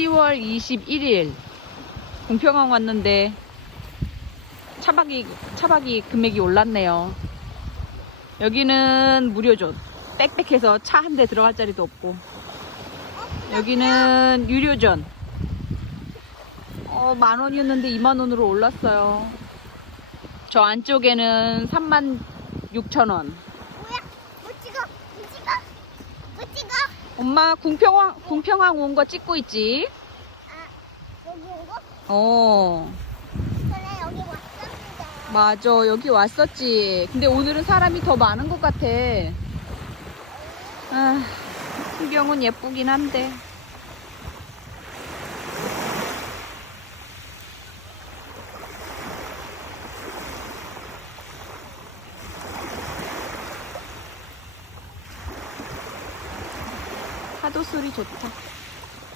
10월 21일 공평항 왔는데 차박이 차박이 금액이 올랐네요. 여기는 무료존. 빽빽해서 차 한 대 들어갈 자리도 없고. 여기는 유료존. 어, 만 원이었는데 2만 원으로 올랐어요. 저 안쪽에는 3만 6천 원. 뭐야? 못 찍어? 못 찍어? 못 찍어? 엄마 궁평항 궁평항 온 거 찍고 있지? 아, 여기 온 거? 어. 그래, 여기 왔었는데. 맞아 여기 왔었지 근데 오늘은 사람이 더 많은 것 같아 아 풍경은 예쁘긴 한데 파도 소리 좋다